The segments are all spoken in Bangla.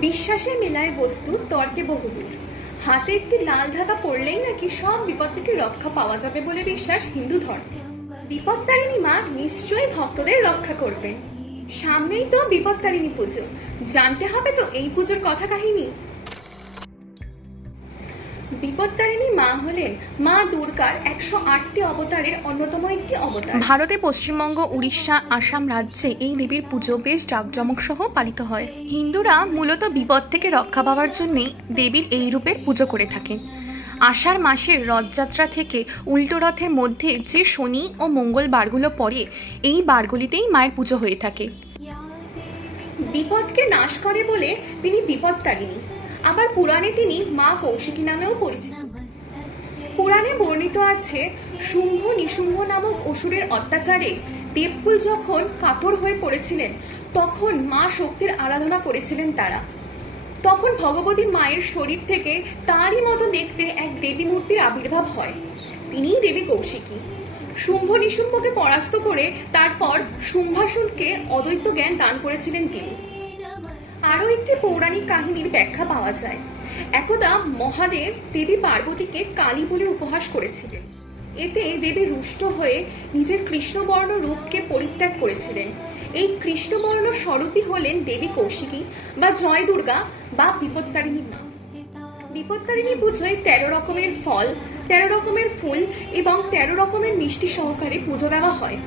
বিশ্বাসে মেলায় বস্তু, তর্কে বহুদূর। হাতে একটি লাল ধাগা পড়লেই নাকি সব বিপদ থেকে রক্ষা পাওয়া যাবে বলে বিশ্বাস হিন্দু ধর্মে। বিপত্তারিণী মা নিশ্চয়ই ভক্তদের রক্ষা করবেন। সামনেই তো বিপত্তারিণী পুজো, জানতে হবে তো এই পুজোর কথা কাহিনী। বিপত্তারিণী মা হলেন মা দুর্গার 108টি অবতারের অন্যতম একটি অবতার। ভারতে পশ্চিমবঙ্গ, উড়িষ্যা, আসাম রাজ্যে এই দেবীর পুজো বেশ জাঁকজমক সহ পালিত হয়। হিন্দুরা মূলত বিপদ থেকে রক্ষা পাওয়ার জন্যই দেবীর এই রূপের পুজো করে থাকেন। আষাঢ় মাসের রথযাত্রা থেকে উল্টো রথের মধ্যে যে শনি ও মঙ্গল বারগুলো পড়ে, এই বারগুলিতেই মায়ের পুজো হয়ে থাকে। বিপদকে নাশ করে বলে তিনি বিপত্তারিণী। আবার পুরাণে তিনি মা কৌশিকী নামেও পরিচিত। পুরাণে বর্ণিত আছে, শুম্ভ নিশুম্ভ নামক অসুরের অত্যাচারে দেবকুল যখন কাতর হয়ে পড়েছিলেন, তখন মা শক্তির আরাধনা করেছিলেন তারা। তখন ভগবতী মায়ের শরীর থেকে তারই মতো দেখতে এক দেবী মূর্তির আবির্ভাব হয়। তিনিই দেবী কৌশিকী। শুম্ভ নিশুম্ভকে পরাস্ত করে তারপর শুম্ভাসুরকে অদ্বৈত জ্ঞান দান করেছিলেন তিনি। আরও একটি পৌরাণিক কাহিনীর ব্যাখ্যা পাওয়া যায়। একদা মহাদেব দেবী পার্বতীকে কালী বলে উপহাস করেছিলেন। এতে দেবী রুষ্ট হয়ে নিজের কৃষ্ণবর্ণ রূপকে পরিত্যাগ করেছিলেন। এই কৃষ্ণবর্ণ স্বরূপই হলেন দেবী কৌশিকী বা জয় দুর্গা বা বিপত্তারিণী মা। বিপত্তারিণী পুজোয় 13 রকমের ফল, 13 রকমের ফুল এবং 13 রকমের মিষ্টি সহকারে পুজো দেওয়া হয়।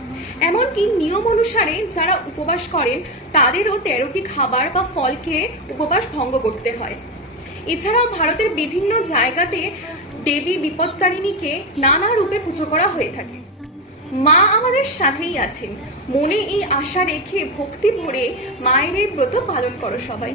এমনকি নিয়ম অনুসারে যারা উপবাস করেন তাদেরও 13টি খাবার বা ফল খেয়ে উপবাস ভঙ্গ করতে হয়। এছাড়াও ভারতের বিভিন্ন জায়গাতে দেবী বিপত্তারিণীকে নানা রূপে পুজো করা হয়ে থাকে। মা আমাদের সাথেই আছেন। মনে এই আশা রেখে ভক্তি ভরে মায়ের এই ব্রত পালন করো সবাই।